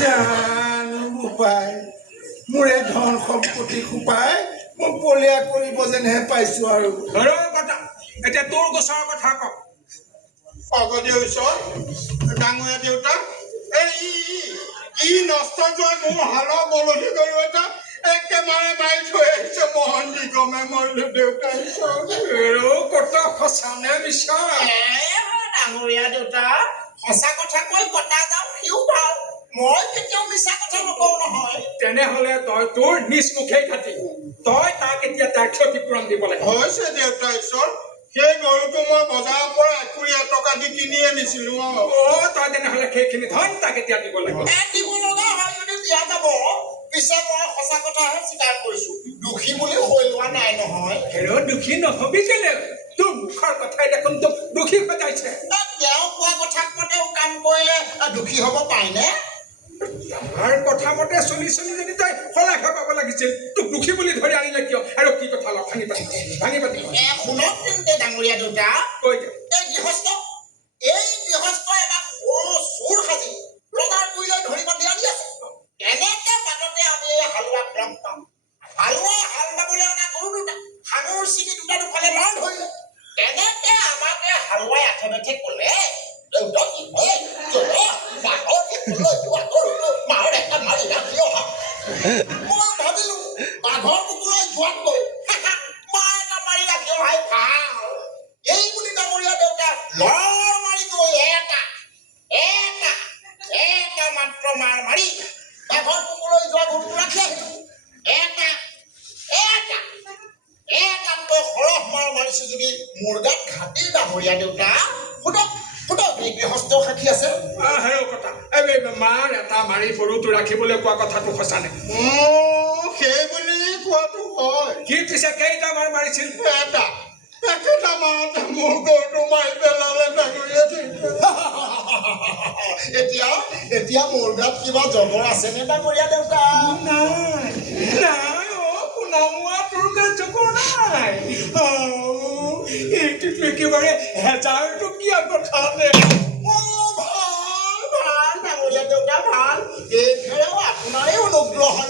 জানো বোপাই মোৰ এই ধন সম্পত্তি সোপাই মই পলীয়া কৰিব যেনহে পাইছো আৰু কথা এতিয়া তোৰ গোচৰৰ কথা কওক অগদেউ ঈশ্বৰ ডাঙৰীয়া দেউতা ই নষ্ট যোৱা মোৰ হালৰ বলধি গৰু এটা একেবাৰে মাৰি থৈ আহিছে মোহন নিগমে মৰিলো দেউতা ঈশ্বৰ কথা সঁচা নে মিছা ডাঙৰীয়া দেউতা সঁচা কথা কৈ কটা যাওঁ সিও ভাল মই কেতিয়াও মিছা কথা নকওঁ নহয় তেনেহলে তই তোৰ নিজ মুখেই খাটি তই তাক এতিয়া তাৰ ক্ষতিপূৰণ দিব লাগে হৈছে দেউতা ঈশ্বৰ সেই গৰুটো মই বজাৰৰ পৰা 1 টকা দি কিনি আনিছিলো তই তেনেহলে সেইখিনি ধন তাক এতিয়া দিব লাগে দিব লগা হয় যদি দিয়া যাব পিছে মই সঁচা কথাহে স্বীকাৰ কৰিছো দুখী বুলি হৈ লোৱা নাই নহয় দুখী নহবি কেলে তোৰ মুখৰ কথাই দেখোন তোক দুখী সজাইছে তেওঁ কোৱা কথাক মতেও কাম কৰিলে দুখী হ'ব পাইনে আমাৰ কথা মতে চলি চলি যদি তই সলাই পাব লাগিছিল তোক দুখী বুলি ধৰি আনিলে কিয় আৰু কি কথা অলপ ভাঙি পাতি শুনক তেন্তে ডাঙৰীয়া দেউতা কৈ এই গৃহস্থ এটা সৰু চোৰ সাজি ৰজাৰ গুৰিলৈ ধৰি বান্ধি আনি আছে তেনেকে বাটতে আমি হালোৱাক লগ পাম হালোৱা হাল বাবলৈ অনা গৰু দুটা সাঙুৰ চিঙি দুটা দুফালে মাৰ ধৰিলে তেনেকে আমাকে হালোৱাই আঠে মেঠে ক'লে মই ভাবিলো বাঘৰ কুকুৰাই যোৱাত গৈ মই এটা মাৰি ৰাখি অহাই ভাল এই বুলি ডাঙৰীয়া দেউতা লৰ মাৰি গৈ এটা মাত্ৰ মাৰ মাৰি বাঘৰ কুকুৰলৈ যোৱা গৰুটো ৰাখি আহিলো এটাতকৈ সৰহ মাৰ মাৰিছো যদি মোৰ গাত ঘাটি ডাঙৰীয়া দেউতা সুধক এই গৃহস্থ সাক্ষী আছে কথা মাৰ এটা মাৰি গৰুটো ৰাখিবলৈ কোৱা কথাটো সঁচা নে সেই বুলি কোৱাটো হয় কি পিছে কেইটা মাৰ মাৰিছিল একেটা মাৰতে মোৰ গৰুটো মাৰি পেলালে ডাঙৰীয়া এতিয়া মোৰ গাত কিবা জবৰ আছে নে ডাঙৰীয়া দেউতা নাই শুনামোৱা তোৰ গাত জবৰ নাই এইটোতো একেবাৰে 1000 টকীয়া কথা নে ভাল ডাঙৰীয়া দেউতা ভাল এই আপোনাৰে অনুগ্ৰহ